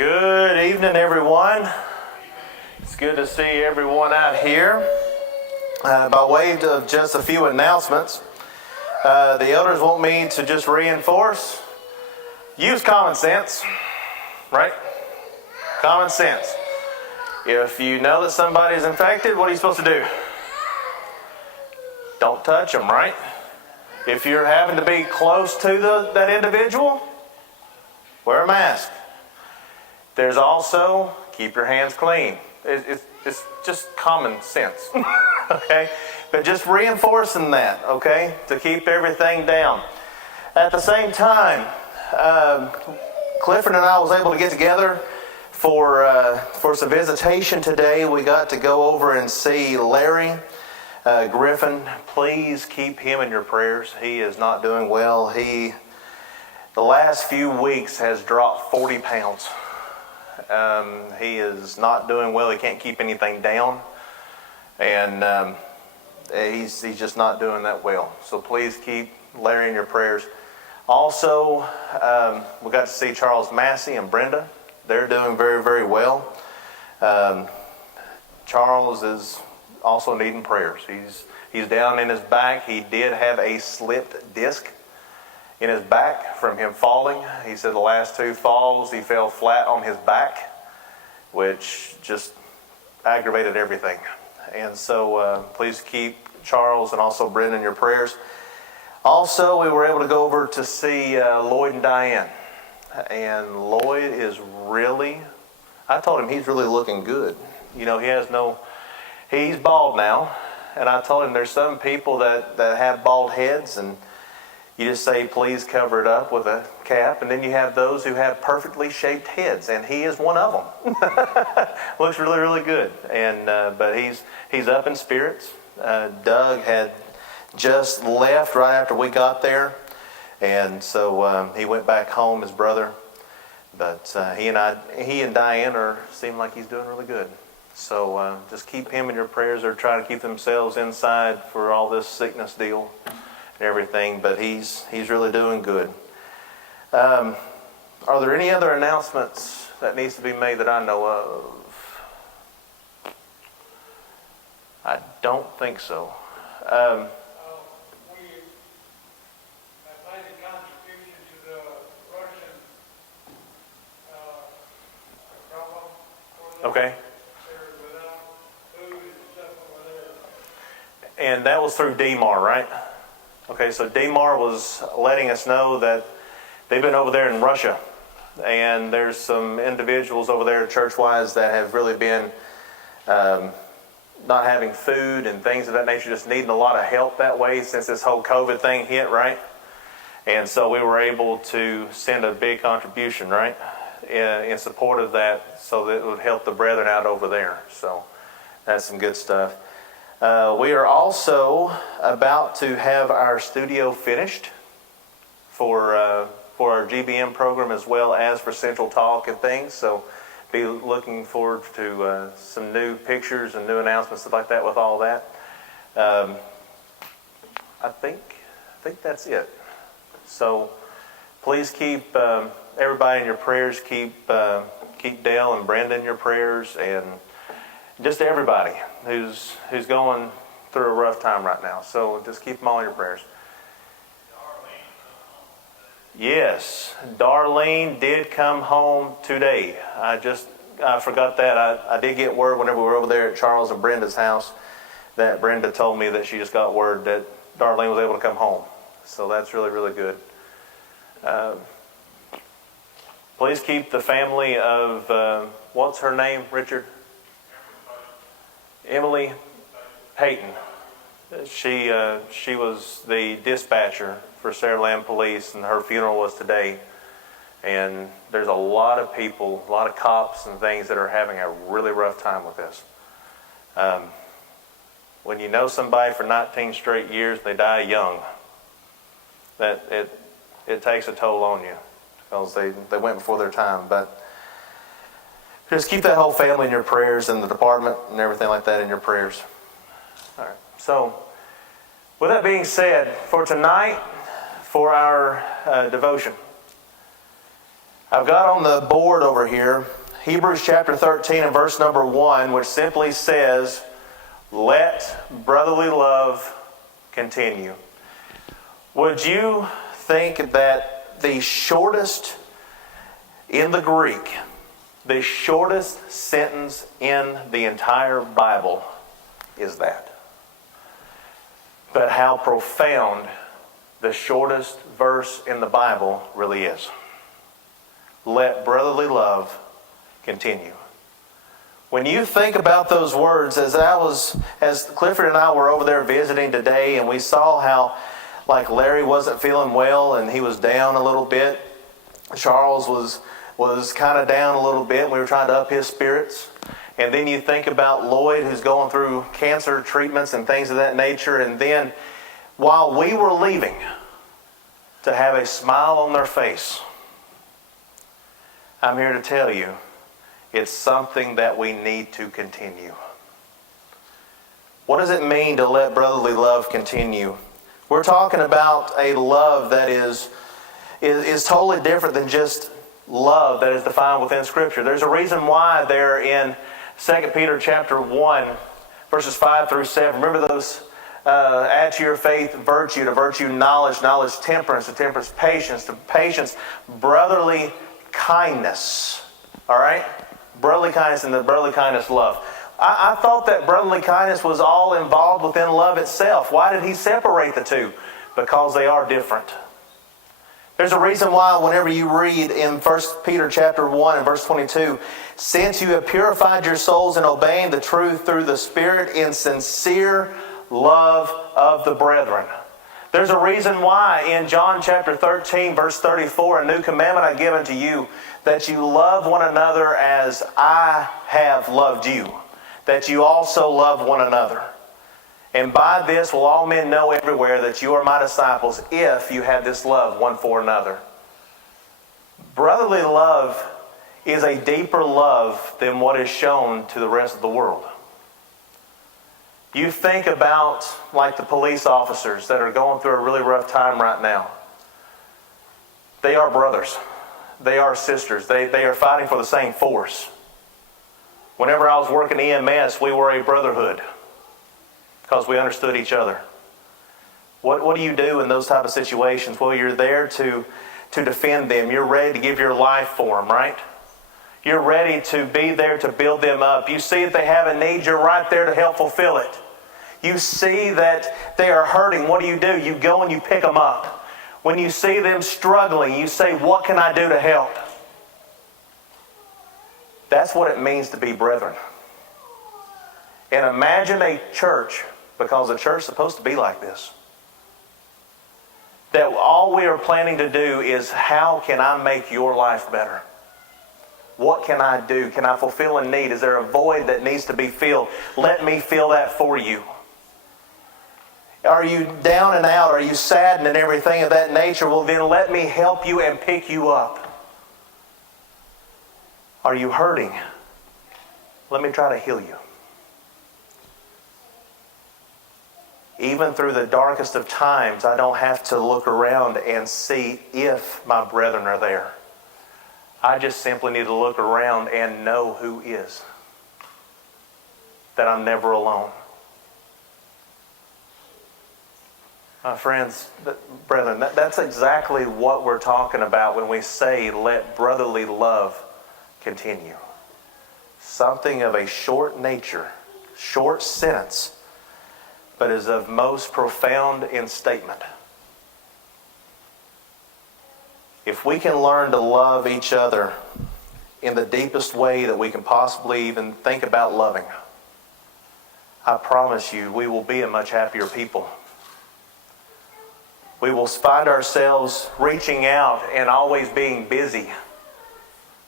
Good evening, everyone. It's good to see everyone out here. By way of just a few announcements, the elders want me to just reinforce, use common sense, right? Common sense. If you know that somebody is infected, what are you supposed to do? Don't touch them, right? If you're having to be close to that individual, wear a mask. There's also, keep your hands clean. It's just common sense, okay? But just reinforcing that, okay, to keep everything down. At the same time, Clifford and I was able to get together for some visitation today. We got to go over and see Larry Griffin. Please keep him in your prayers. He is not doing well. The last few weeks has dropped 40 pounds. He is not doing well. He can't keep anything down. And he's just not doing that well. So please keep Larry in your prayers. Also, we got to see Charles Massey and Brenda. They're doing very, very well. Charles is also needing prayers. He's down in his back. He did have a slipped disc in his back from him falling. He said the last two falls he fell flat on his back, which just aggravated everything. And so please keep Charles and also Brenda in your prayers. Also, we were able to go over to see Lloyd and Diane. And Lloyd is really, I told him he's really looking good. You know, he's bald now. And I told him there's some people that have bald heads and you just say, please cover it up with a cap. And then you have those who have perfectly shaped heads. And he is one of them. Looks really, really good. And but he's up in spirits. Doug had just left right after we got there. And so he went back home, his brother. But he and Diane seem like he's doing really good. So just keep him in your prayers. They're trying to keep themselves inside for all this sickness deal and everything. But he's really doing good. Are there any other announcements that needs to be made that I know of? I don't think so. Okay. And that was through DMAR, right? Okay, so DMAR was letting us know that they've been over there in Russia. And there's some individuals over there church-wise that have really been not having food and things of that nature, just needing a lot of help that way since this whole COVID thing hit, right? And so we were able to send a big contribution, right, in support of that so that it would help the brethren out over there. So that's some good stuff. We are also about to have our studio finished for our GBM program as well as for Central Talk and things. So be looking forward to some new pictures and new announcements, stuff like that with all that. I think that's it. So please keep everybody in your prayers. Keep Dale and Brenda in your prayers, and just everybody who's going through a rough time right now. So just keep them all in your prayers. Yes, Darlene did come home today. I forgot that. I did get word whenever we were over there at Charles and Brenda's house that Brenda told me that she just got word that Darlene was able to come home. So that's really, really good. Please keep the family of, what's her name, Richard? Emily Payton. She was the dispatcher for Saraland Police, and her funeral was today. And there's a lot of people, a lot of cops and things that are having a really rough time with this. When you know somebody for 19 straight years, they die young. That it takes a toll on you because they went before their time. But just keep that whole family in your prayers, and the department and everything like that in your prayers. All right. So with that being said, for tonight, for our devotion, I've got on the board over here Hebrews chapter 13 and verse number 1, which simply says, let brotherly love continue. Would you think that the shortest in the Greek, the shortest sentence in the entire Bible is that? But how profound the shortest verse in the Bible really is. Let brotherly love continue. When you think about those words, as Clifford and I were over there visiting today, and we saw how, like, Larry wasn't feeling well and he was down a little bit. Charles was kind of down a little bit. We were trying to up his spirits. And then you think about Lloyd, who's going through cancer treatments and things of that nature. And then while we were leaving, to have a smile on their face, I'm here to tell you, it's something that we need to continue. What does it mean to let brotherly love continue? We're talking about a love that is totally different than just love that is defined within Scripture. There's a reason why there in 2 Peter chapter 1, verses 5 through 7. Remember those, add to your faith virtue, to virtue knowledge, knowledge temperance, to temperance patience, to patience brotherly kindness. All right? Brotherly kindness and the brotherly kindness love. I thought that brotherly kindness was all involved within love itself. Why did he separate the two? Because they are different. There's a reason why whenever you read in 1 Peter chapter 1 and verse 22, since you have purified your souls in obeying the truth through the Spirit in sincere love of the brethren. There's a reason why in John chapter 13 verse 34, a new commandment I give unto you, that you love one another as I have loved you, that you also love one another. And by this will all men know everywhere that you are my disciples, if you have this love one for another. Brotherly love is a deeper love than what is shown to the rest of the world. You think about like the police officers that are going through a really rough time right now. They are brothers. They are sisters. They are fighting for the same force. Whenever I was working EMS, we were a brotherhood because we understood each other. What do you do in those type of situations? Well, you're there to defend them. You're ready to give your life for them, right? You're ready to be there to build them up. You see that they have a need, you're right there to help fulfill it. You see that they are hurting, what do? You go and you pick them up. When you see them struggling, you say, what can I do to help? That's what it means to be brethren. And imagine a church, because a church is supposed to be like this, that all we are planning to do is, how can I make your life better? What can I do? Can I fulfill a need? Is there a void that needs to be filled? Let me fill that for you. Are you down and out? Are you saddened and everything of that nature? Well, then let me help you and pick you up. Are you hurting? Let me try to heal you. Even through the darkest of times, I don't have to look around and see if my brethren are there. I just simply need to look around and know who is. That I'm never alone. My friends, brethren, that's exactly what we're talking about when we say let brotherly love continue. Something of a short nature, short sentence, but is of most profound in statement. If we can learn to love each other in the deepest way that we can possibly even think about loving, I promise you we will be a much happier people. We will find ourselves reaching out and always being busy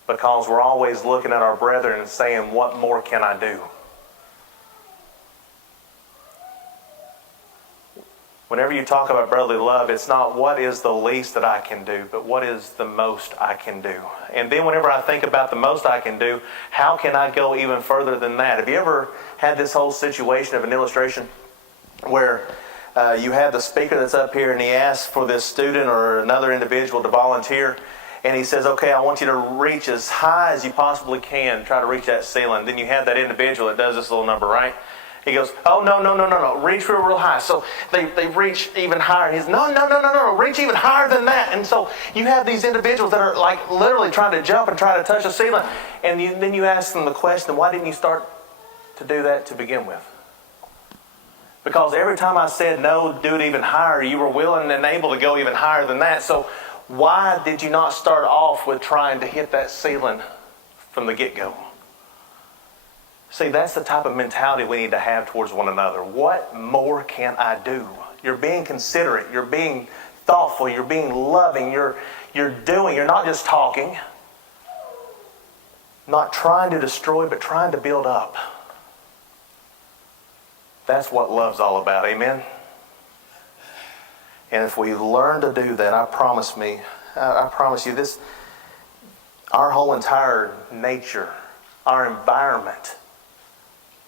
because we're always looking at our brethren and saying, what more can I do? Whenever you talk about brotherly love, it's not what is the least that I can do, but what is the most I can do. And then whenever I think about the most I can do, how can I go even further than that? Have you ever had this whole situation of an illustration where you have the speaker that's up here and he asks for this student or another individual to volunteer, And he says, okay, I want you to reach as high as you possibly can. Try to reach that ceiling. Then you have that individual that does this little number, right? He goes, oh, no. Reach real high. So they reach even higher. And he's, no. Reach even higher than that. And so you have these individuals that are like literally trying to jump and try to touch the ceiling. And then you ask them the question, why didn't you start to do that to begin with? Because every time I said no, do it even higher, you were willing and able to go even higher than that. So why did you not start off with trying to hit that ceiling from the get-go? See, that's the type of mentality we need to have towards one another. What more can I do? You're being considerate. You're being thoughtful. You're being loving. You're doing. You're not just talking. Not trying to destroy, but trying to build up. That's what love's all about. Amen? And if we learn to do that, I promise you this, our whole entire nature, our environment,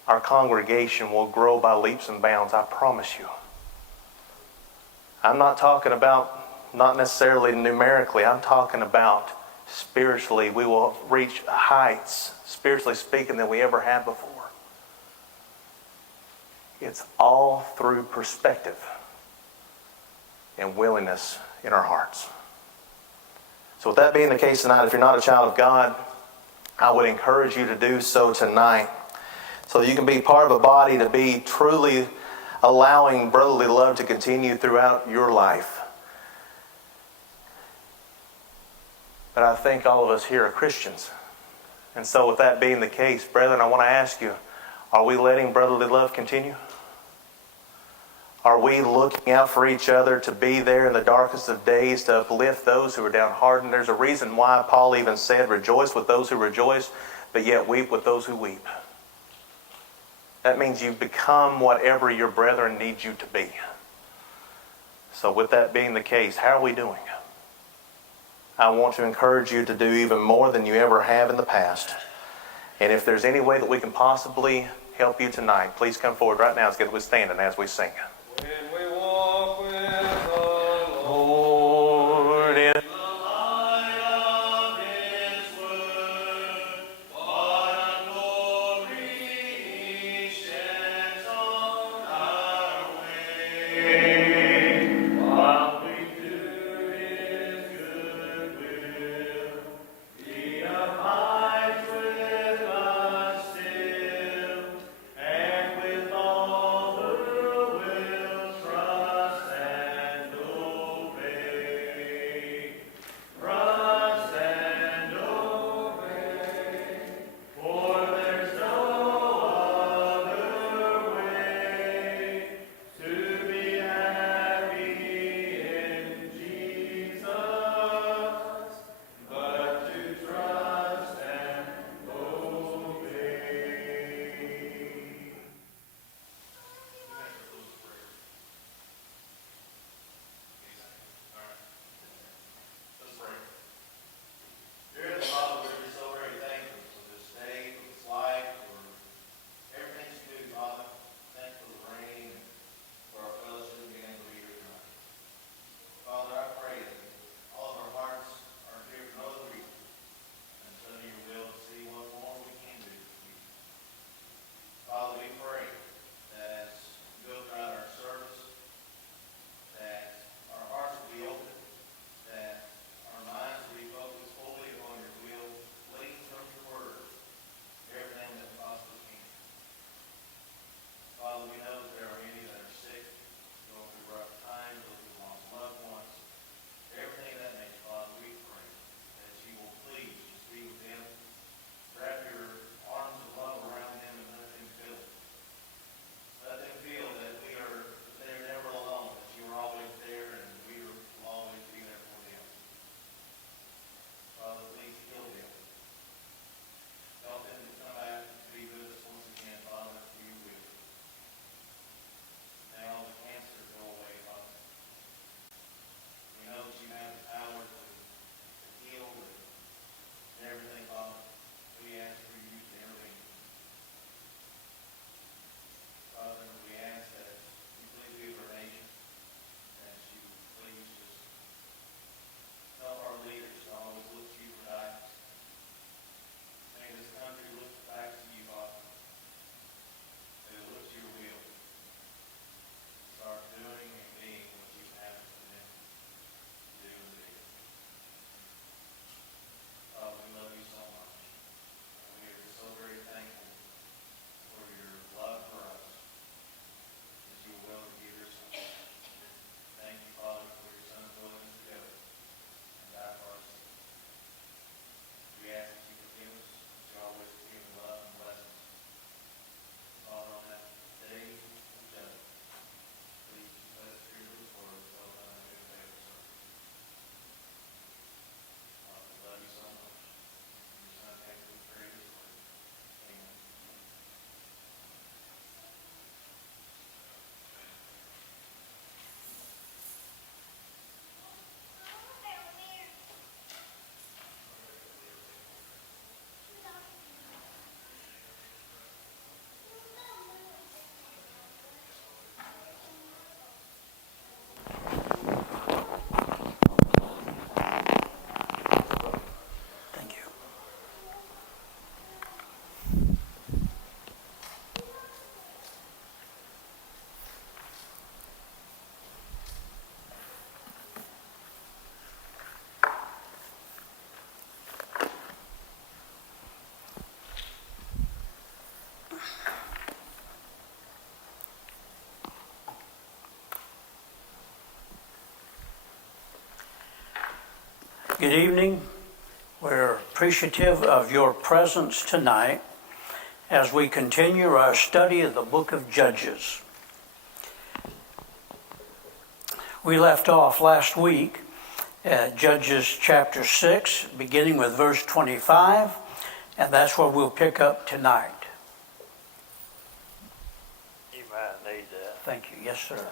our congregation will grow by leaps and bounds. I promise you. I'm not talking about, not necessarily numerically, I'm talking about spiritually. We will reach heights, spiritually speaking, than we ever had before. It's all through perspective and willingness in our hearts. So with that being the case tonight, if you're not a child of God, I would encourage you to do so tonight, so that you can be part of a body, to be truly allowing brotherly love to continue throughout your life. But I think all of us here are Christians. And so with that being the case, brethren, I want to ask you, are we letting brotherly love continue? Are we looking out for each other to be there in the darkest of days to uplift those who are downhearted? There's a reason why Paul even said, rejoice with those who rejoice, but yet weep with those who weep. That means you've become whatever your brethren need you to be. So with that being the case, how are we doing? I want to encourage you to do even more than you ever have in the past. And if there's any way that we can possibly help you tonight, please come forward right now. Let's get with standing as we sing. When we walk with the Lord in Good evening. We're appreciative of your presence tonight as we continue our study of the book of Judges. We left off last week at Judges chapter 6, beginning with verse 25, and that's where we'll pick up tonight. You might need that. Thank you. Yes, sir.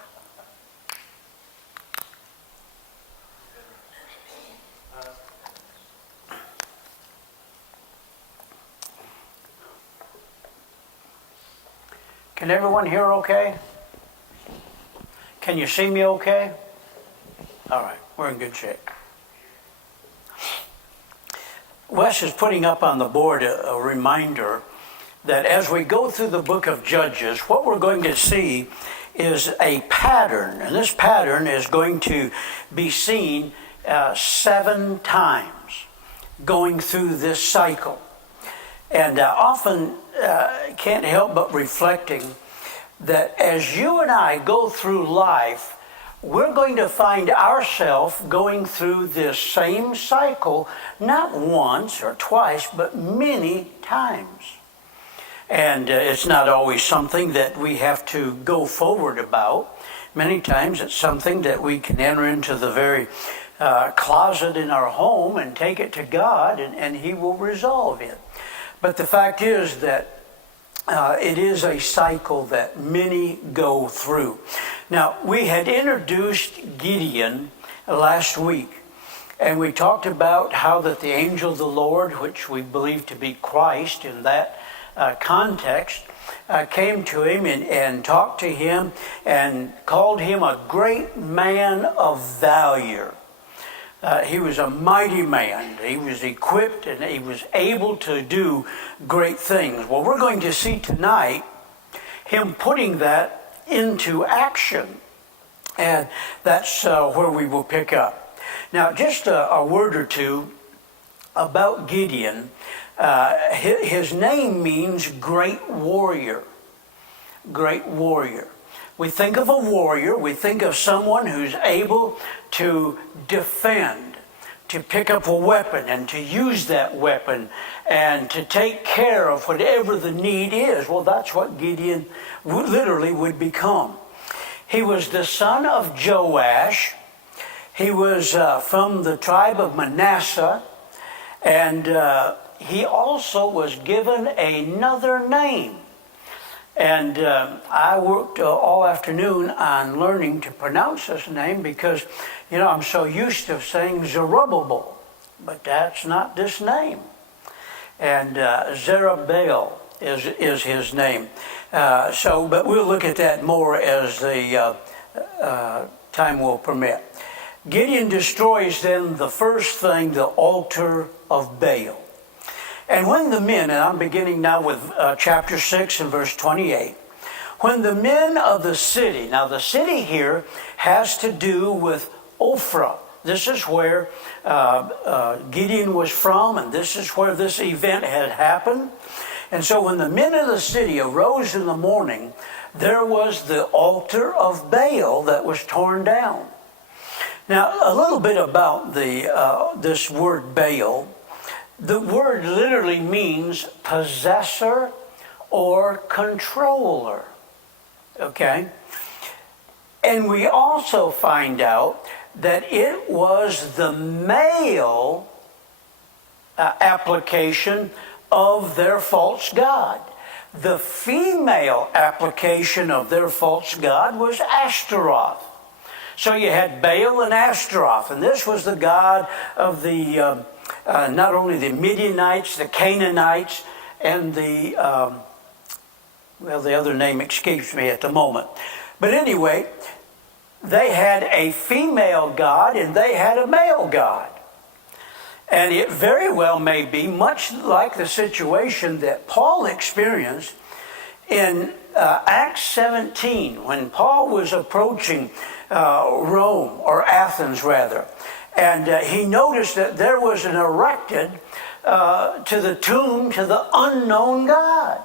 Can everyone hear okay? Can you see me okay? All right, we're in good shape. Wes is putting up on the board a reminder that as we go through the book of Judges, what we're going to see is a pattern, and this pattern is going to be seen 7 times going through this cycle. And often can't help but reflecting that as you and I go through life, we're going to find ourselves going through this same cycle, not once or twice, but many times. And it's not always something that we have to go forward about. Many times it's something that we can enter into the very closet in our home and take it to God, and He will resolve it. But the fact is that it is a cycle that many go through. Now, we had introduced Gideon last week, and we talked about how that the angel of the Lord, which we believe to be Christ in that context, came to him and talked to him and called him a great man of valor. He was a mighty man. He was equipped and he was able to do great things. Well, we're going to see tonight him putting that into action. And that's where we will pick up. Now, just a word or two about Gideon. His name means great warrior. Great warrior. We think of a warrior, we think of someone who's able to defend, to pick up a weapon and to use that weapon and to take care of whatever the need is. Well, that's what Gideon literally would become. He was the son of Joash. He was from the tribe of Manasseh, and he also was given another name. And I worked all afternoon on learning to pronounce this name because, I'm so used to saying Zerubbabel, but that's not this name. And Zerubbabel is his name. But we'll look at that more as the time will permit. Gideon destroys then the first thing, the altar of Baal. And when the men, and I'm beginning now with chapter 6 and verse 28, when the men of the city, now the city here has to do with Ophrah. This is where Gideon was from, and this is where this event had happened. And so when the men of the city arose in the morning, there was the altar of Baal that was torn down. Now, a little bit about this word Baal. The word literally means possessor or controller. Okay? And we also find out that it was the male application of their false god. The female application of their false god was Ashtaroth. So you had Baal and Ashtaroth, and this was the god of the not only the Midianites, the Canaanites, and the other name escapes me at the moment. But anyway, they had a female god and they had a male god. And it very well may be much like the situation that Paul experienced in Acts 17, when Paul was approaching Rome, or Athens rather. And he noticed that there was an erected to the tomb to the unknown God.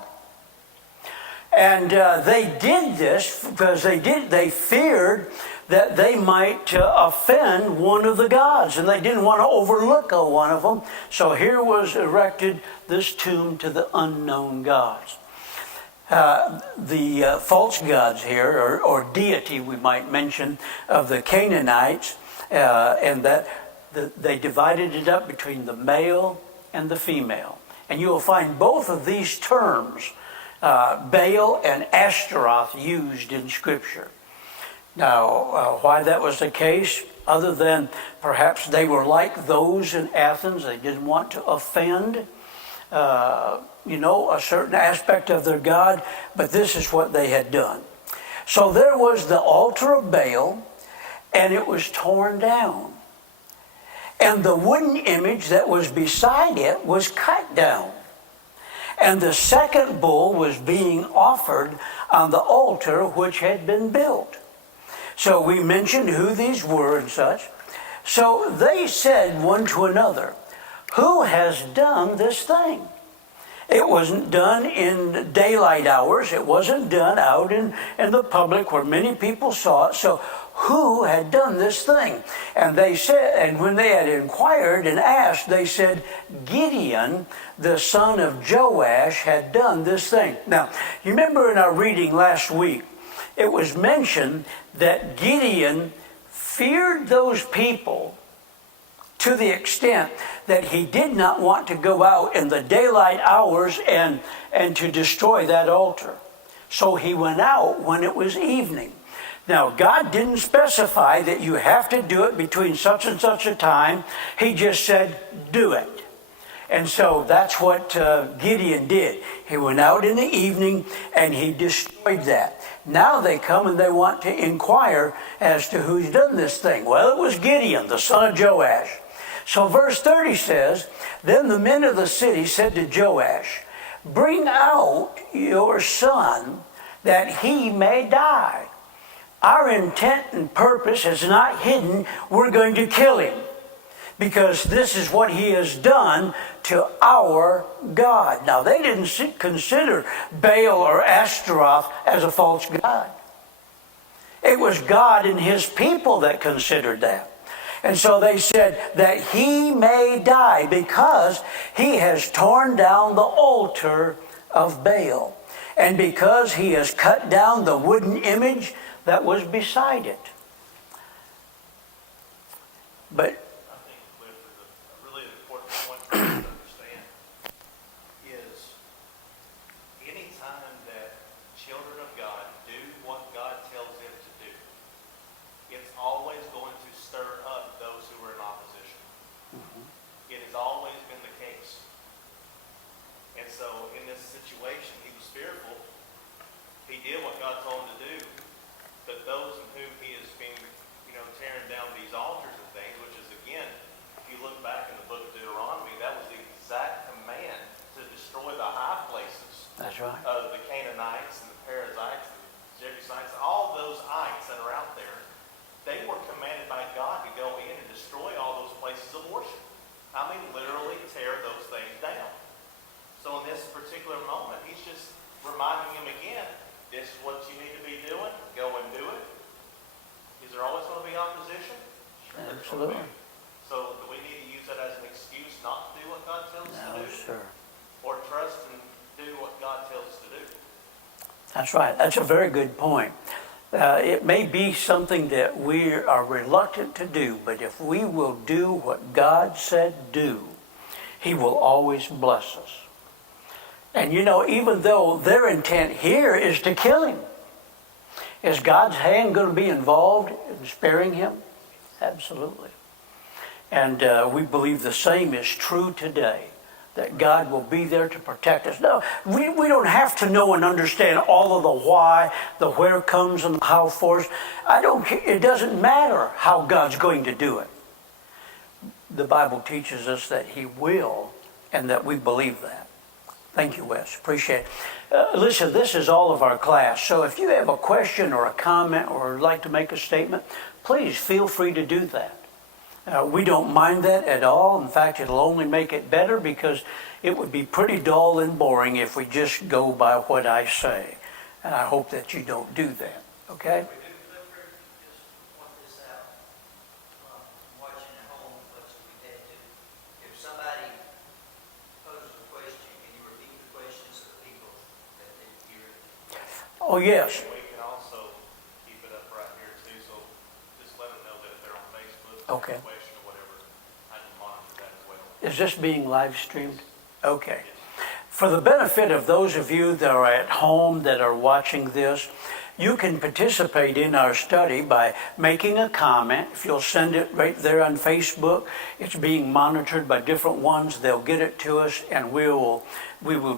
And they did this because they feared that they might offend one of the gods, and they didn't want to overlook one of them. So here was erected this tomb to the unknown gods. The false gods here, or deity we might mention, of the Canaanites, and that they divided it up between the male and the female. And you will find both of these terms, Baal and Ashtaroth, used in Scripture. Now, why that was the case, other than perhaps they were like those in Athens, they didn't want to offend, a certain aspect of their God, but this is what they had done. So there was the altar of Baal, and it was torn down. And the wooden image that was beside it was cut down. And the second bull was being offered on the altar which had been built. So we mentioned who these were and such. So they said one to another, "Who has done this thing?" It wasn't done in daylight hours. It wasn't done out in the public where many people saw it. So who had done this thing? And they said, and when they had inquired and asked, they said, Gideon, the son of Joash, had done this thing. Now, you remember in our reading last week, it was mentioned that Gideon feared those people to the extent that he did not want to go out in the daylight hours and to destroy that altar. So he went out when it was evening. Now, God didn't specify that you have to do it between such and such a time. He just said, do it. And so that's what Gideon did. He went out in the evening and he destroyed that. Now they come and they want to inquire as to who's done this thing. Well, it was Gideon, the son of Joash. So verse 30 says, Then the men of the city said to Joash, Bring out your son that he may die. Our intent and purpose is not hidden. We're going to kill him, because this is what he has done to our God. Now, they didn't consider Baal or Ashtaroth as a false god. It was God and his people that considered that. And so they said that he may die because he has torn down the altar of Baal, and because he has cut down the wooden image that was beside it. But I think, Cliff, a really important point for us to understand is any time that children of God do what God tells them to do, it's always going to stir up those who are in opposition. It has always been the case. And so in this situation, he was fearful. He did what God told him to do. But those in whom he has been, tearing down these altars and things, which is, again, if you look back in the book of Deuteronomy, that was the exact command to destroy the high places. that's right. Of the Canaanites and the Perizzites, the Jebusites, all those ites that are out there. They were commanded by God to go in and destroy all those places of worship. I mean, literally tear those things down. So in this particular moment, he's just reminding him again, this is what you need to be doing. Go and do it. Is there always going to be opposition? Sure, Absolutely. So do we need to use that as an excuse not to do what God tells us to do? Sure. Or trust and do what God tells us to do? That's right. That's a very good point. It may be something that we are reluctant to do, but if we will do what God said do, he will always bless us. And even though their intent here is to kill him, is God's hand going to be involved in sparing him? Absolutely. And we believe the same is true today, that God will be there to protect us. No, we don't have to know and understand all of the why, the where comes and the how forth. It doesn't matter how God's going to do it. The Bible teaches us that he will, and that we believe that. Thank you, Wes. Appreciate it. Listen, this is all of our class. So if you have a question or a comment or would like to make a statement, please feel free to do that. We don't mind that at all. In fact, it'll only make it better, because it would be pretty dull and boring if we just go by what I say. And I hope that you don't do that, okay? We do, Clifford, just point this out, watching at home, but we had to, if somebody poses a question, can you repeat the question so that people that they hear it? Oh, yes. We can also keep it up right here too, so just let them know that if they're on Facebook, Okay. a question or whatever, I can monitor that as well. Is this being live streamed? Okay. For the benefit of those of you that are at home that are watching this, you can participate in our study by making a comment. If you'll send it right there on Facebook, it's being monitored by different ones. They'll get it to us, and we will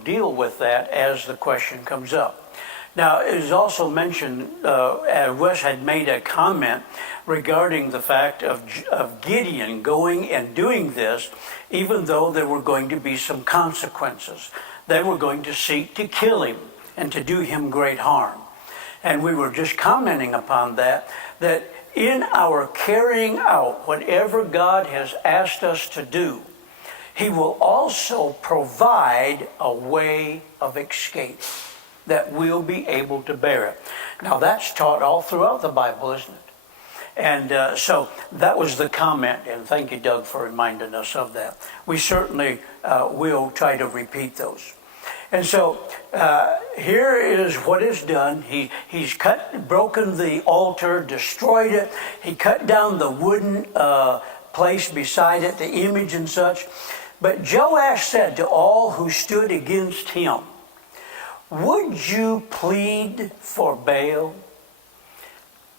deal with that as the question comes up. Now, it is also mentioned, Wes had made a comment regarding the fact of Gideon going and doing this, even though there were going to be some consequences. They were going to seek to kill him and to do him great harm. And we were just commenting upon that in our carrying out whatever God has asked us to do, He will also provide a way of escape that we'll be able to bear it. Now, that's taught all throughout the Bible, isn't it? And so that was the comment, and thank you, Doug, for reminding us of that. We certainly will try to repeat those. And so here is what is done. He's broken the altar, destroyed it. He cut down the wooden place beside it, the image and such. But Joash said to all who stood against him, "Would you plead for Baal?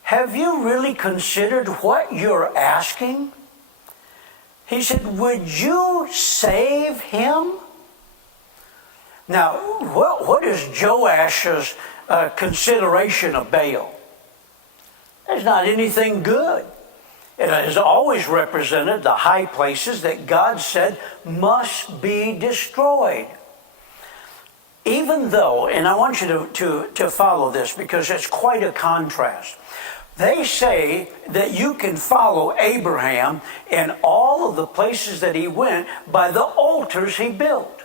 Have you really considered what you're asking?" He said, "Would you save him?" Now, what is Joash's consideration of Baal? There's not anything good. It has always represented the high places that God said must be destroyed. Even though, and I want you to follow this because it's quite a contrast. They say that you can follow Abraham in all of the places that he went by the altars he built.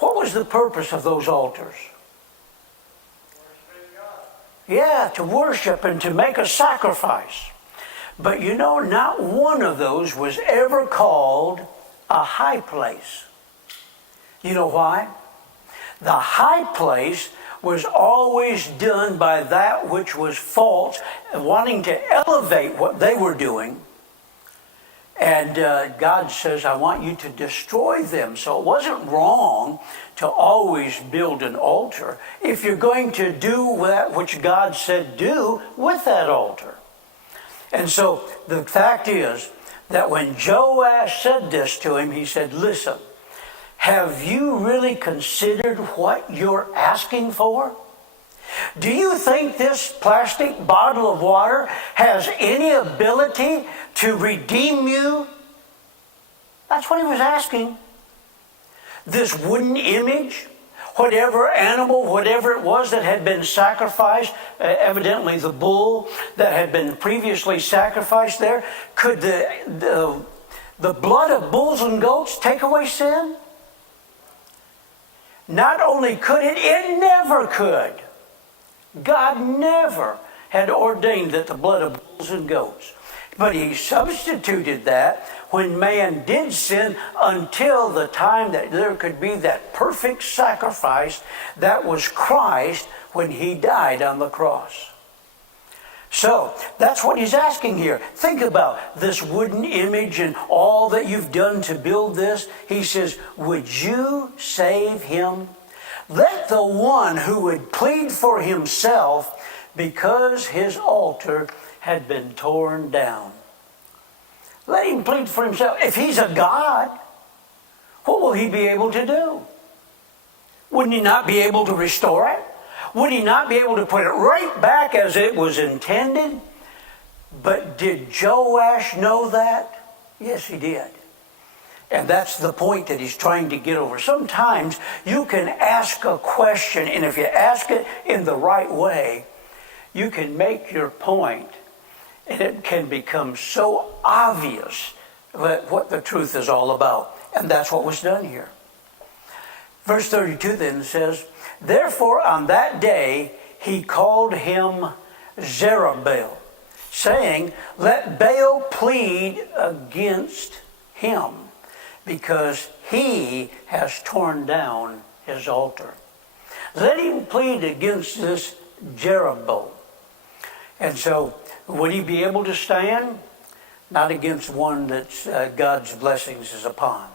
What was the purpose of those altars? Yeah, to worship and to make a sacrifice. But you know, not one of those was ever called a high place. You know why? The high place was always done by that which was false, wanting to elevate what they were doing. And God says, I want you to destroy them. So it wasn't wrong to always build an altar if you're going to do that which God said do with that altar. And so the fact is that when Joash said this to him, he said, listen, have you really considered what you're asking for? Do you think this plastic bottle of water has any ability to redeem you? That's what he was asking. This wooden image, whatever animal, whatever it was that had been sacrificed, evidently the bull that had been previously sacrificed there, could the blood of bulls and goats take away sin? Not only could it, it never could. God never had ordained that the blood of bulls and goats. But he substituted that when man did sin until the time that there could be that perfect sacrifice that was Christ when he died on the cross. So that's what he's asking here. Think about this wooden image and all that you've done to build this. He says, would you save him? Let the one who would plead for himself because his altar had been torn down. Let him plead for himself. If he's a God, what will he be able to do? Wouldn't he not be able to restore it? Would he not be able to put it right back as it was intended? But did Joash know that? Yes, he did. And that's the point that he's trying to get over. Sometimes you can ask a question, and if you ask it in the right way, you can make your point, and it can become so obvious what the truth is all about. And that's what was done here. Verse 32 then says, therefore on that day he called him Zerubbabel, saying, let Baal plead against him, because he has torn down his altar. Let him plead against this Jeroboam. And so, would he be able to stand? Not against one that God's blessings is upon.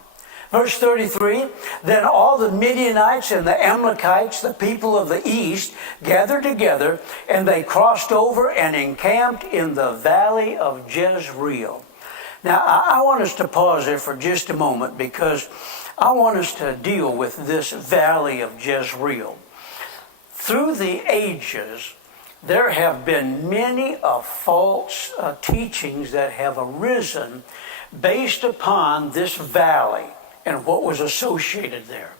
Verse 33, then all the Midianites and the Amalekites, the people of the east, gathered together, and they crossed over and encamped in the valley of Jezreel. Now, I want us to pause there for just a moment, because I want us to deal with this valley of Jezreel. Through the ages, there have been many false teachings that have arisen based upon this valley and what was associated there.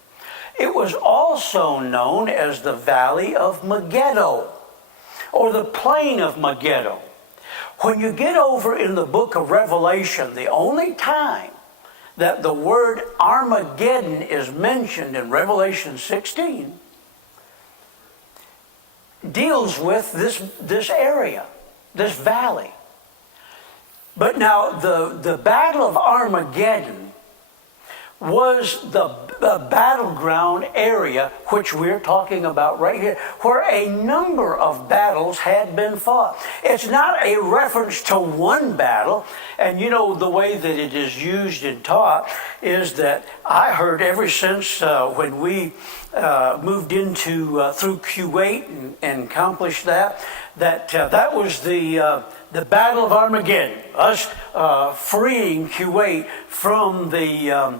It was also known as the Valley of Megiddo, or the Plain of Megiddo. When you get over in the book of Revelation, the only time that the word Armageddon is mentioned in Revelation 16 deals with this area, this valley. But now the Battle of Armageddon was the battleground area which we're talking about right here, where a number of battles had been fought. It's not a reference to one battle, and you know the way that it is used and taught is that I heard ever since when we moved into through Kuwait and accomplished that was the Battle of Armageddon, us freeing Kuwait from the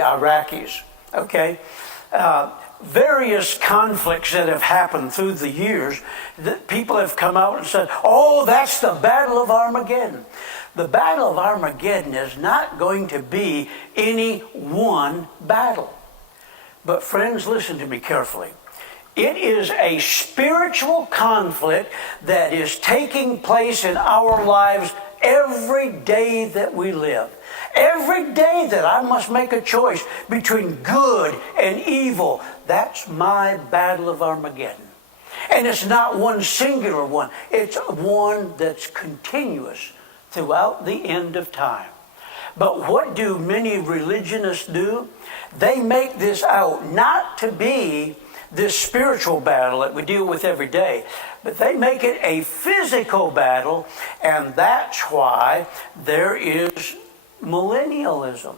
Iraqis, okay? Various conflicts that have happened through the years, that people have come out and said, oh, that's the Battle of Armageddon. The Battle of Armageddon is not going to be any one battle. But friends, listen to me carefully. It is a spiritual conflict that is taking place in our lives every day that we live. Every day that I must make a choice between good and evil, that's my Battle of Armageddon. And it's not one singular one. It's one that's continuous throughout the end of time. But what do many religionists do? They make this out not to be this spiritual battle that we deal with every day, but they make it a physical battle, and that's why there is millennialism.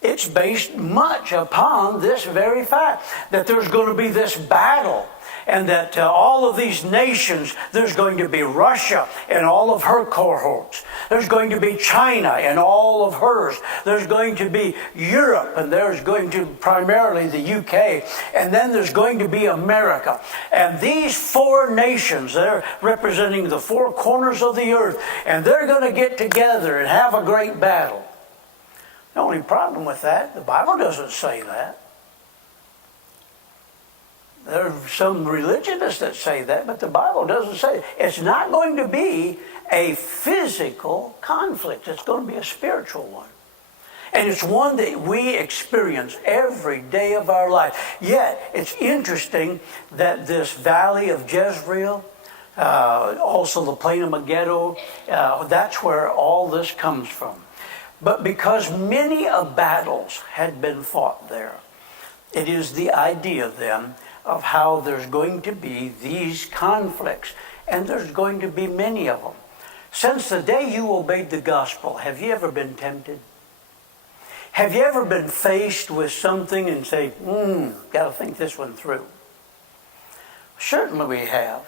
It's based much upon this very fact, that there's going to be this battle, and that all of these nations, there's going to be Russia and all of her cohorts. There's going to be China and all of hers. There's going to be Europe, and there's going to primarily the UK, and then there's going to be America. And these four nations, they're representing the four corners of the earth, and they're going to get together and have a great battle. The only problem with that, the Bible doesn't say that. There are some religionists that say that, but the Bible doesn't say it. It's not going to be a physical conflict. It's going to be a spiritual one. And it's one that we experience every day of our life. Yet, it's interesting that this valley of Jezreel, also the plain of Megiddo, that's where all this comes from. But because many of battles had been fought there, it is the idea then of how there's going to be these conflicts, and there's going to be many of them. Since the day you obeyed the gospel, have you ever been tempted? Have you ever been faced with something and say, got to think this one through? Certainly we have.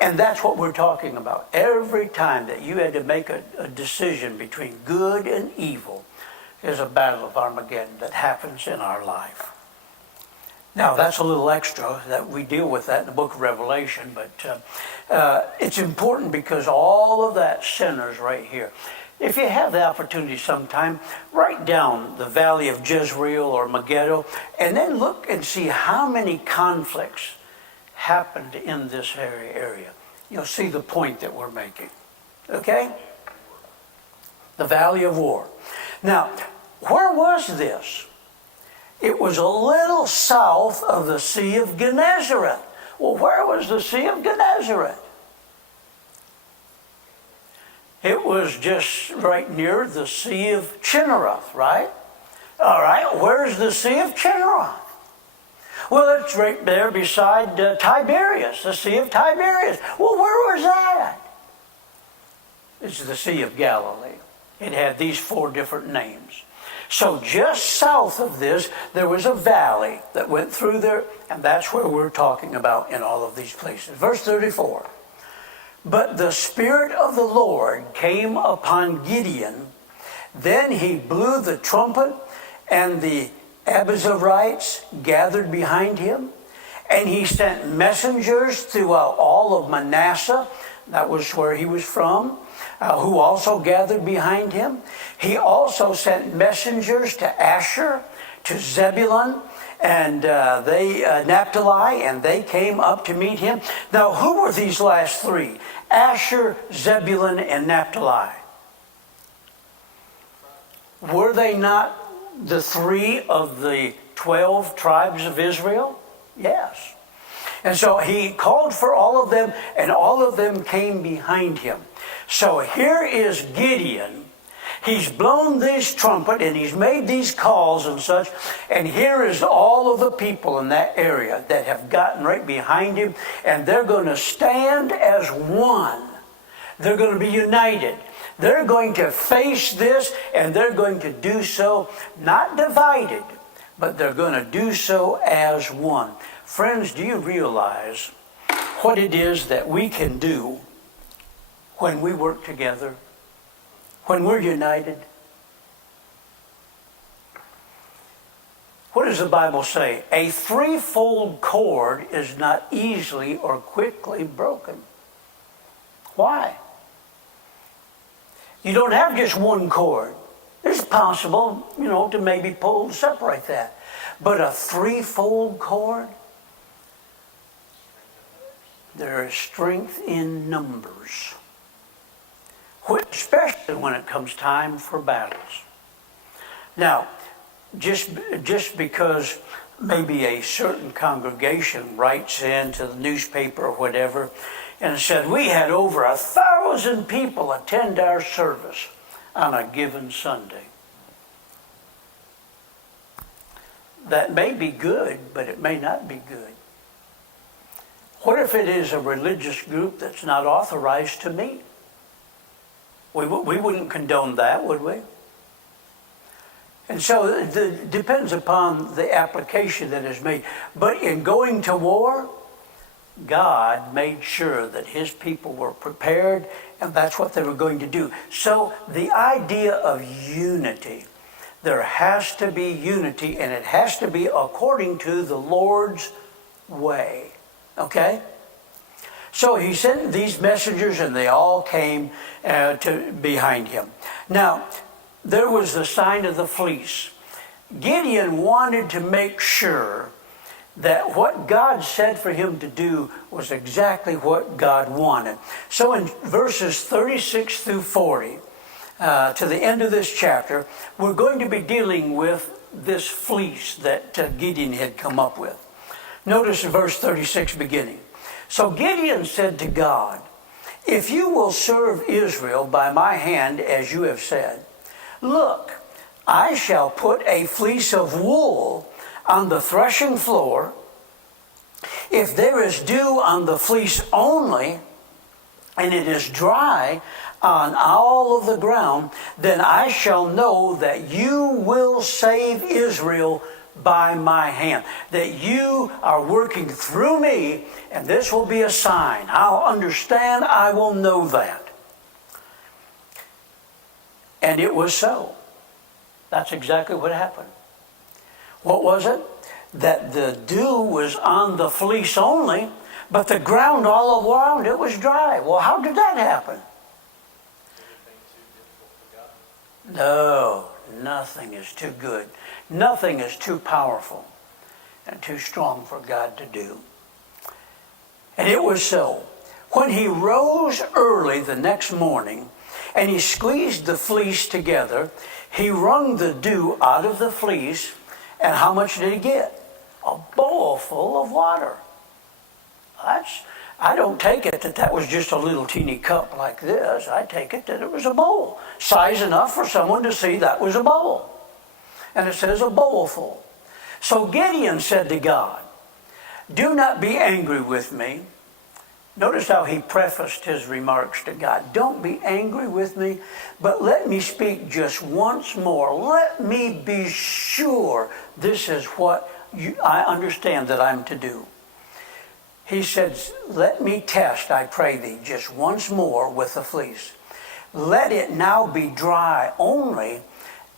And that's what we're talking about. Every time that you had to make a decision between good and evil, there's a battle of Armageddon that happens in our life. Now, that's a little extra that we deal with that in the book of Revelation, but it's important because all of that centers right here. If you have the opportunity sometime, write down the valley of Jezreel or Megiddo, and then look and see how many conflicts happened in this area. You'll see the point that we're making. Okay? The Valley of War. Now, where was this? It was a little south of the Sea of Gennesaret. Well, where was the Sea of Gennesaret? It was just right near the Sea of Chinneroth, right? All right, where's the Sea of Chinneroth? Well, it's right there beside Tiberias, the Sea of Tiberias. Well, where was that? It's the Sea of Galilee. It had these 4 different names. So just south of this, there was a valley that went through there, and that's where we're talking about in all of these places. Verse 34. But the Spirit of the Lord came upon Gideon. Then he blew the trumpet, and the Abiezrites gathered behind him. And he sent messengers throughout all of Manasseh, that was where he was from, who also gathered behind him. He also sent messengers to Asher, to Zebulun, and Naphtali, and they came up to meet him. Now, who were these last 3? Asher, Zebulun, and Naphtali. Were they not the 3 of the 12 tribes of Israel? Yes. And so he called for all of them, and all of them came behind him. So here is Gideon. He's blown this trumpet, and he's made these calls and such. And here is all of the people in that area that have gotten right behind him, and they're going to stand as one. They're going to be united. They're going to face this, and they're going to do so not divided, but they're going to do so as one. Friends, do you realize what it is that we can do when we work together, when we're united? What does the Bible say? A threefold cord is not easily or quickly broken. Why? You don't have just one cord. It's possible, to maybe pull and separate that. But a threefold cord? There is strength in numbers, especially when it comes time for battles. Now, just because maybe a certain congregation writes into the newspaper or whatever and said, we had over 1,000 people attend our service on a given Sunday. That may be good, but it may not be good. What if it is a religious group that's not authorized to meet? We wouldn't condone that, would we? And so it depends upon the application that is made. But in going to war, God made sure that his people were prepared, and that's what they were going to do. So the idea of unity, there has to be unity, and it has to be according to the Lord's way. Okay? So he sent these messengers, and they all came behind him. Now, there was the sign of the fleece. Gideon wanted to make sure that what God said for him to do was exactly what God wanted. So in verses 36 through 40, to the end of this chapter, we're going to be dealing with this fleece that Gideon had come up with. Notice verse 36 beginning. So Gideon said to God, if you will serve Israel by my hand as you have said, look, I shall put a fleece of wool on the threshing floor. If there is dew on the fleece only, and it is dry on all of the ground, then I shall know that you will save Israel by my hand. That you are working through me, and this will be a sign. I'll understand, I will know that. And it was so. That's exactly what happened. What was it? That the dew was on the fleece only, but the ground all around it was dry. Well, how did that happen? No, nothing is too good. Nothing is too powerful and too strong for God to do. And it was so. When he rose early the next morning and he squeezed the fleece together, he wrung the dew out of the fleece And how much did he get? A bowl full of water. I don't take it that was just a little teeny cup like this. I take it that it was a bowl, size enough for someone to see that was a bowl. And it says a bowl full. So Gideon said to God, "Do not be angry with me." Notice how he prefaced his remarks to God. "Don't be angry with me, but let me speak just once more. Let me be sure this is what I understand that I'm to do." He said, "Let me test, I pray thee, just once more with the fleece. Let it now be dry only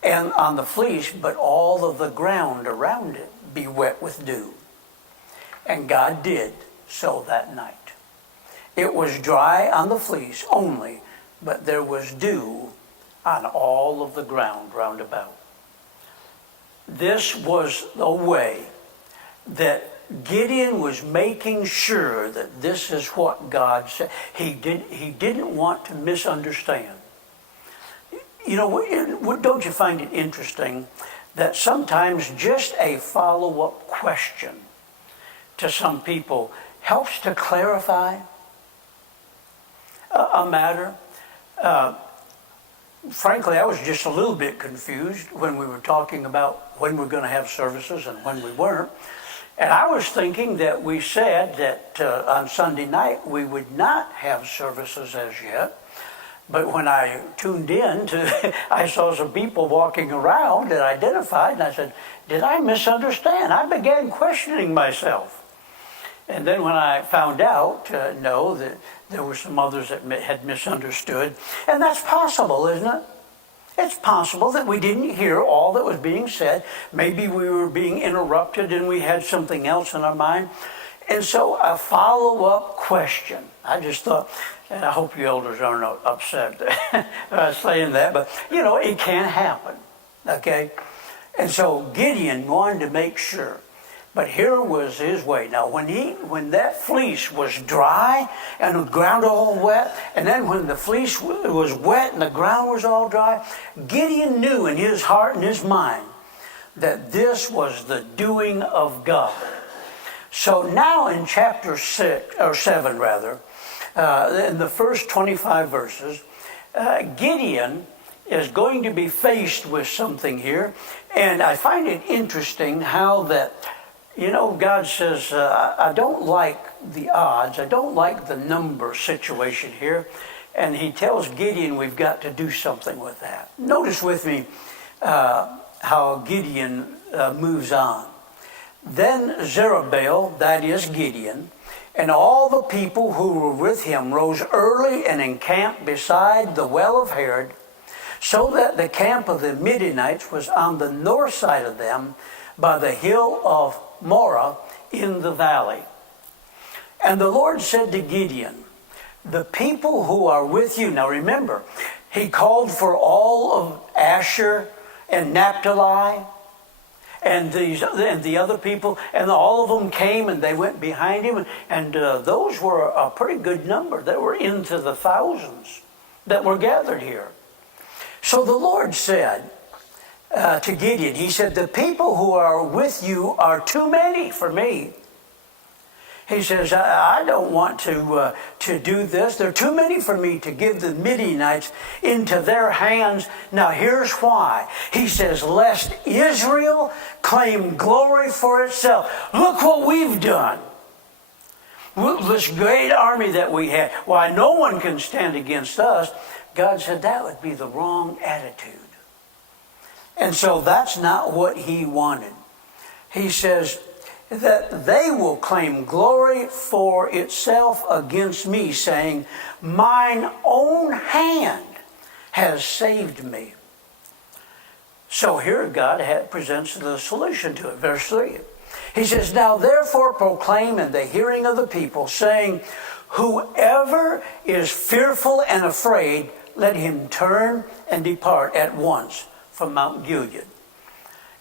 and on the fleece, but all of the ground around it be wet with dew." And God did so that night. It was dry on the fleece only, but there was dew on all of the ground round about. This was a way that Gideon was making sure that this is what God said. He didn't want to misunderstand. You know, don't you find it interesting that sometimes just a follow-up question to some people helps to clarify a matter? Frankly, I was just a little bit confused when we were talking about when we're going to have services and when we weren't. And I was thinking that we said that on Sunday night we would not have services as yet. But when I tuned in, I saw some people walking around and identified, and I said, "Did I misunderstand?" I began questioning myself. And then when I found out, no, that there were some others that had misunderstood. And that's possible, isn't it? It's possible that we didn't hear all that was being said. Maybe we were being interrupted and we had something else in our mind. And so a follow-up question. I just thought, and I hope you elders aren't upset saying that, but you know, it can happen, okay? And so Gideon wanted to make sure. But here was his way. Now, when that fleece was dry and the ground all wet, and then when the fleece was wet and the ground was all dry, Gideon knew in his heart and his mind that this was the doing of God. So now in chapter 7, in the first 25 verses, Gideon is going to be faced with something here. And I find it interesting how that, you know, God says, I don't like the odds. I don't like the number situation here. And he tells Gideon we've got to do something with that. Notice with me how Gideon moves on. Then Zerubbabel, that is Gideon, and all the people who were with him rose early and encamped beside the well of Herod, so that the camp of the Midianites was on the north side of them by the hill of Morah in the valley. And the Lord said to Gideon, "The people who are with you," now remember, he called for all of Asher and Naphtali and the other people, and all of them came and they went behind him, and those were a pretty good number. They were into the thousands that were gathered here. So the Lord said to Gideon, he said, "The people who are with you are too many for me." He says, I don't want to do this. They're too many for me to give the Midianites into their hands. Now here's why. He says, "Lest Israel claim glory for itself." Look what we've done. This great army that we had. Why, no one can stand against us. God said that would be the wrong attitude. And so that's not what he wanted. He says that they will claim glory for itself against me, saying, "Mine own hand has saved me." So here God presents the solution to it. Verse 3. He says, "Now therefore proclaim in the hearing of the people, saying, whoever is fearful and afraid, let him turn and depart at once from Mount Gilead."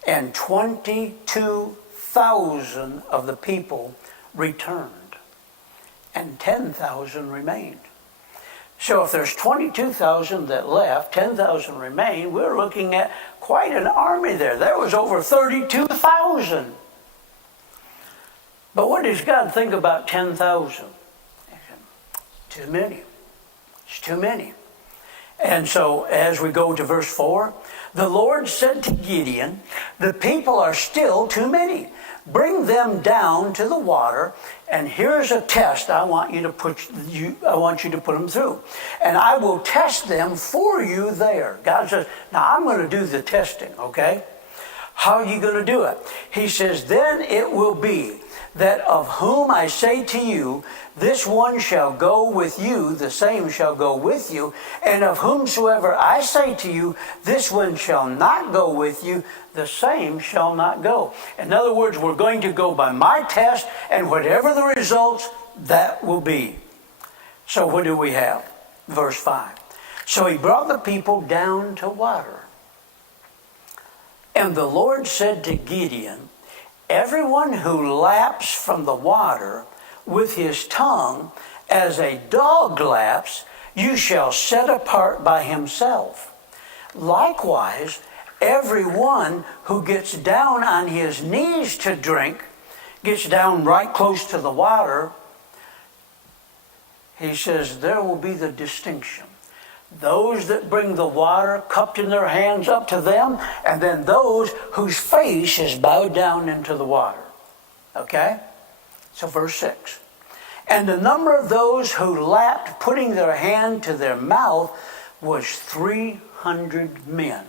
And 22,000 of the people returned, and 10,000 remained. So if there's 22,000 that left, 10,000 remain, we're looking at quite an army there. There was over 32,000. But what does God think about 10,000? Too many. It's too many. And so as we go to verse 4, the Lord said to Gideon, the people are still too many. Bring them down to the water, and here's a test I want you to put them through. And I will test them for you there. God says, now I'm going to do the testing, okay? How are you going to do it? He says, then it will be that of whom I say to you, this one shall go with you, the same shall go with you. And of whomsoever I say to you, this one shall not go with you, the same shall not go. In other words, we're going to go by my test, and whatever the results, that will be. So what do we have? Verse 5. So he brought the people down to water. And the Lord said to Gideon, everyone who laps from the water with his tongue as a dog laps, you shall set apart by himself. Likewise, everyone who gets down on his knees to drink, gets down right close to the water, he says there will be the distinction. Those that bring the water cupped in their hands up to them, and then those whose face is bowed down into the water. Okay? So verse 6. And the number of those who lapped, putting their hand to their mouth, was 300 men.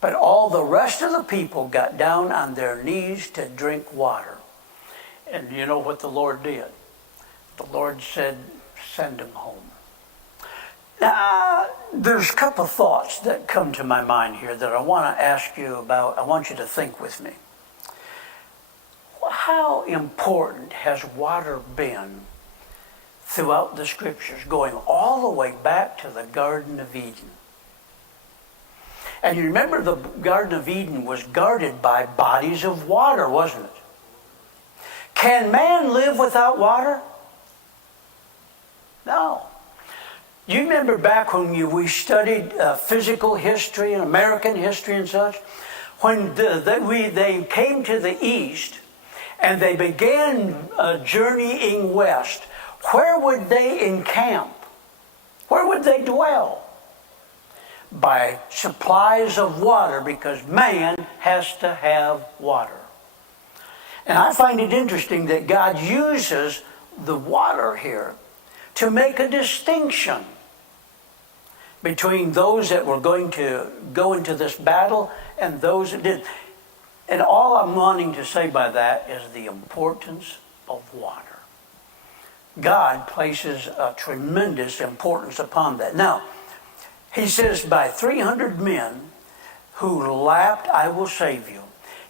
But all the rest of the people got down on their knees to drink water. And you know what the Lord did? The Lord said, send them home. Now, there's a couple of thoughts that come to my mind here that I want to ask you about. I want you to think with me. How important has water been throughout the scriptures, going all the way back to the Garden of Eden? And you remember the Garden of Eden was guarded by bodies of water, wasn't it? Can man live without water? No. You remember back when we studied physical history and American history and such, when they came to the east and they began journeying west, where would they encamp? Where would they dwell? By supplies of water, because man has to have water. And I find it interesting that God uses the water here to make a distinction between those that were going to go into this battle and those that didn't. And all I'm wanting to say by that is the importance of water. God places a tremendous importance upon that. Now, he says, by 300 men who lapped, I will save you.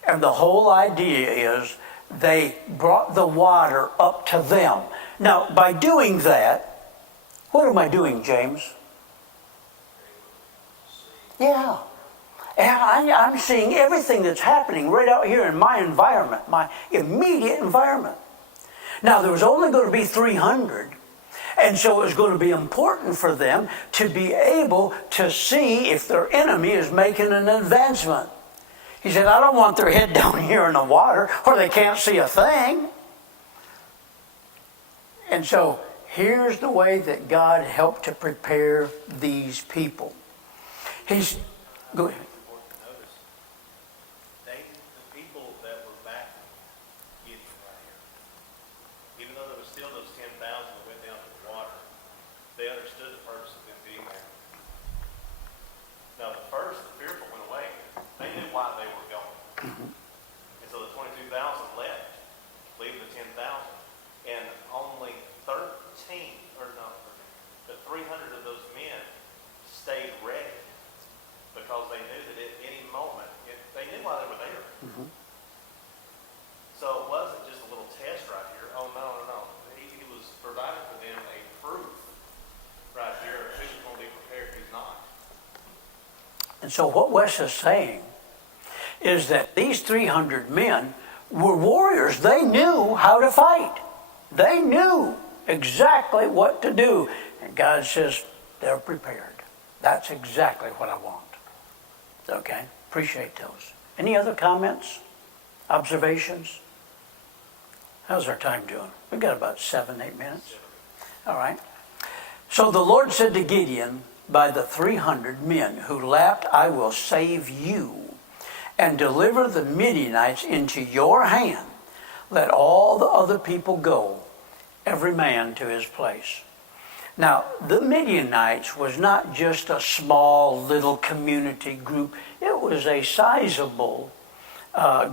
And the whole idea is they brought the water up to them. Now, by doing that, what am I doing, James? Yeah. And I'm seeing everything that's happening right out here in my environment, my immediate environment. Now, there was only going to be 300, and so it was going to be important for them to be able to see if their enemy is making an advancement. He said, I don't want their head down here in the water where they can't see a thing. And so, here's the way that God helped to prepare these people. Go ahead. The people that were back Gideon right here, even though there was still those 10,000 that went down to the water, they understood the purpose of them being there. Now, the fearful went away. They knew why they were going. And so the 22,000 left, leaving the 10,000. And only 300 of those men stayed ready because they knew that at any moment, they knew why they were there. Mm-hmm. So it wasn't just a little test right here. Oh, no. He was providing for them a proof right here of who's going to be prepared, who's not. And so what Wes is saying is that these 300 men were warriors. They knew how to fight. They knew exactly what to do. And God says, they're prepared. That's exactly what I want. Okay, appreciate those. Any other comments, observations? How's our time doing? We've got about 7-8 minutes. All right. So the Lord said to Gideon, by the 300 men who lapped, I will save you and deliver the Midianites into your hand. Let all the other people go, every man to his place. Now, the Midianites was not just a small little community group. It was a sizable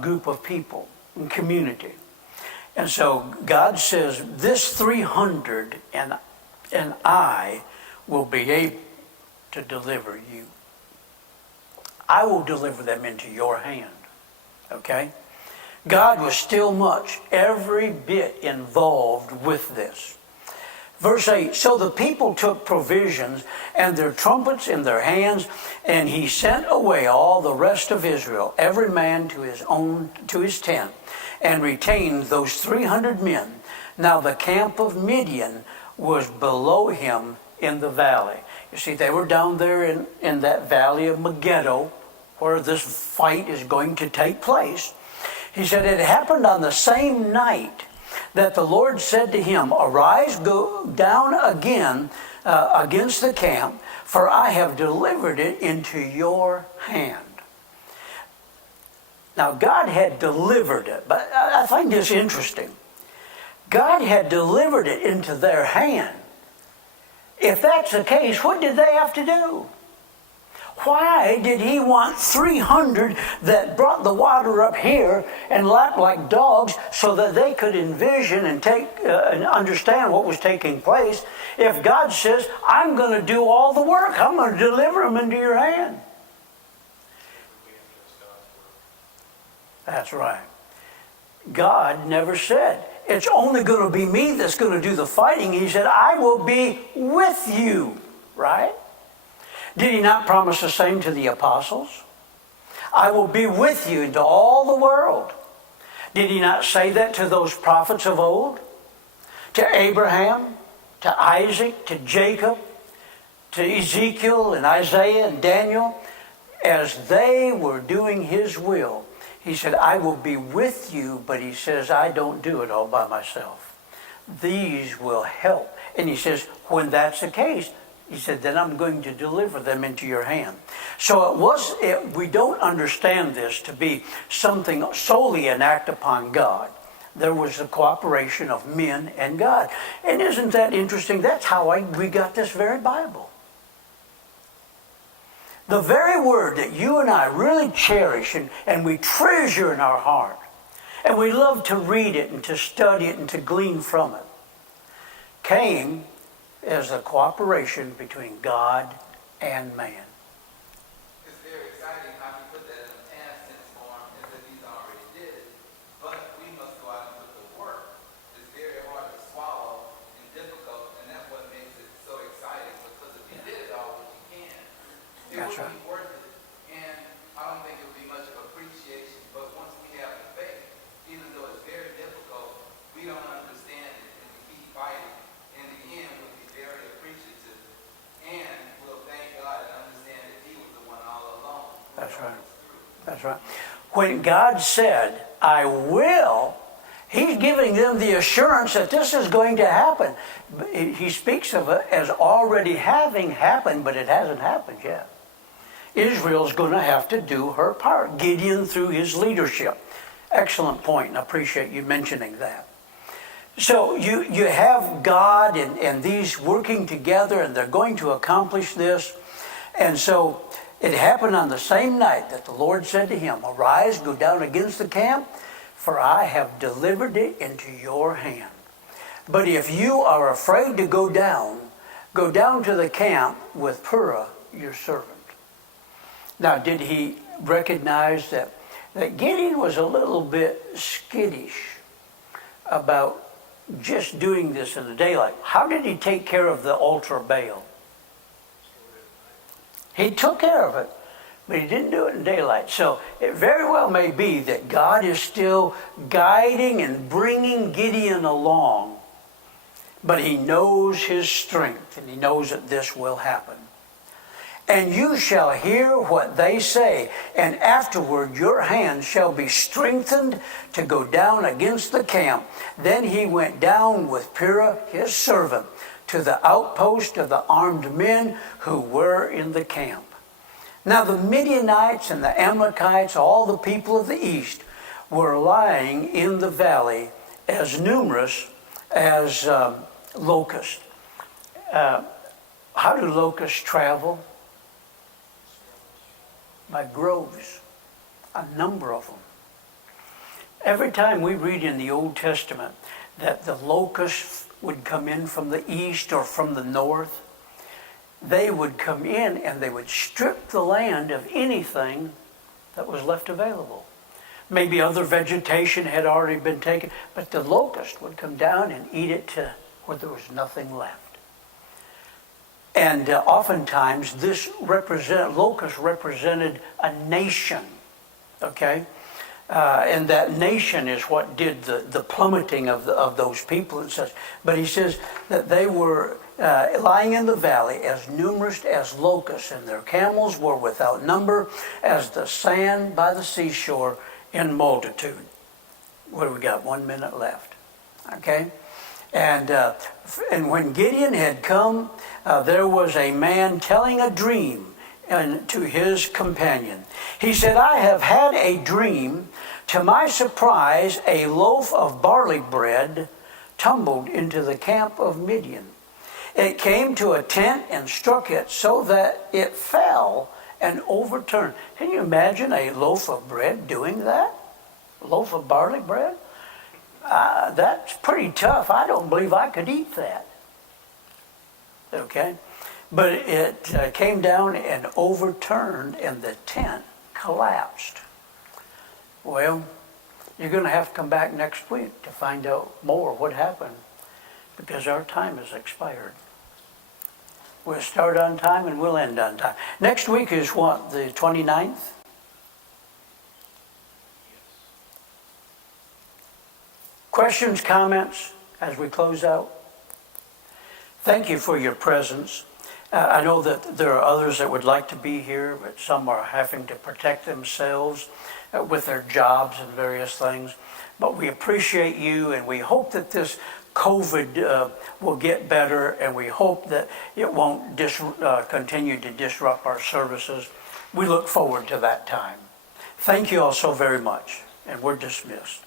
group of people and community. And so God says, this 300 and I will be able to deliver you. I will deliver them into your hand. Okay? God was still much, every bit involved with this. Verse 8, so the people took provisions and their trumpets in their hands, and he sent away all the rest of Israel, every man to his tent, and retained those 300 men. Now the camp of Midian was below him in the valley. You see, they were down there in that valley of Megiddo, where this fight is going to take place. He said, it happened on the same night that the Lord said to him, arise, go down again against the camp, for I have delivered it into your hand. Now, God had delivered it, but I find this interesting. God had delivered it into their hand. If that's the case, what did they have to do? Why did he want 300 that brought the water up here and lapped like dogs so that they could envision and and understand what was taking place? If God says, I'm going to do all the work, I'm going to deliver them into your hand. That's right. God never said, it's only going to be me that's going to do the fighting. He said, I will be with you, right? Did he not promise the same to the apostles? I will be with you into all the world. Did he not say that to those prophets of old? To Abraham, to Isaac, to Jacob, to Ezekiel and Isaiah and Daniel, as they were doing his will. He said, I will be with you, but he says, I don't do it all by myself. These will help. And he says, when that's the case, he said, then I'm going to deliver them into your hand. So we don't understand this to be something solely an act upon God. There was the cooperation of men and God. And isn't that interesting? That's how we got this very Bible. The very word that you and I really cherish and we treasure in our heart. And we love to read it and to study it and to glean from it. Came as a cooperation between God and man. It's very exciting how you put that in a past tense form as if he's already did it. But we must go out and put the work. It's very hard to swallow and difficult, and that's what makes it so exciting. Because if he did it all, which he can, it would be worth it. And I don't think it would be much of appreciation. But once we have the faith, even though it's very difficult, we don't understand it, and we keep fighting. In the end, we'll be very appreciative, and we'll thank God and understand that he was the one all along. That's right. That's right. When God said, I will, he's giving them the assurance that this is going to happen. He speaks of it as already having happened, but it hasn't happened yet. Israel's going to have to do her part. Gideon through his leadership. Excellent point, and I appreciate you mentioning that. So you have God and these working together, and they're going to accomplish this. And so it happened on the same night that the Lord said to him, arise, go down against the camp, for I have delivered it into your hand. But if you are afraid to go down to the camp with Purah, your servant. Now, did he recognize that Gideon was a little bit skittish about just doing this in the daylight? How did he take care of the altar of Baal? He took care of it, but he didn't do it in daylight. So it very well may be that God is still guiding and bringing Gideon along but he knows his strength, and he knows that this will happen. And you shall hear what they say, and afterward your hand shall be strengthened to go down against the camp. Then he went down with Purah his servant to the outpost of the armed men who were in the camp. Now the Midianites and the Amalekites, all the people of the east, were lying in the valley as numerous as locusts. How do locusts travel? By groves, a number of them. Every time we read in the Old Testament that the locusts would come in from the east or from the north, they would come in and they would strip the land of anything that was left available. Maybe other vegetation had already been taken, but the locust would come down and eat it to where there was nothing left. And oftentimes locust represented a nation, okay? And that nation is what did the plummeting of those people and such. But he says that they were lying in the valley as numerous as locusts, and their camels were without number as the sand by the seashore in multitude. What do we got? 1 minute left, okay? And when Gideon had come, there was a man telling a dream to his companion. He said, I have had a dream. To my surprise, a loaf of barley bread tumbled into the camp of Midian. It came to a tent and struck it so that it fell and overturned. Can you imagine a loaf of bread doing that? A loaf of barley bread? That's pretty tough. I don't believe I could eat that. Okay? But it came down and overturned, and the tent collapsed. Well, you're going to have to come back next week to find out more what happened, because our time has expired. We'll start on time and we'll end on time. Next week is what, the 29th? Questions, comments as we close out? Thank you for your presence. I know that there are others that would like to be here, but some are having to protect themselves with their jobs and various things. But we appreciate you, and we hope that this COVID will get better, and we hope that it won't continue to disrupt our services. We look forward to that time. Thank you all so very much, and we're dismissed.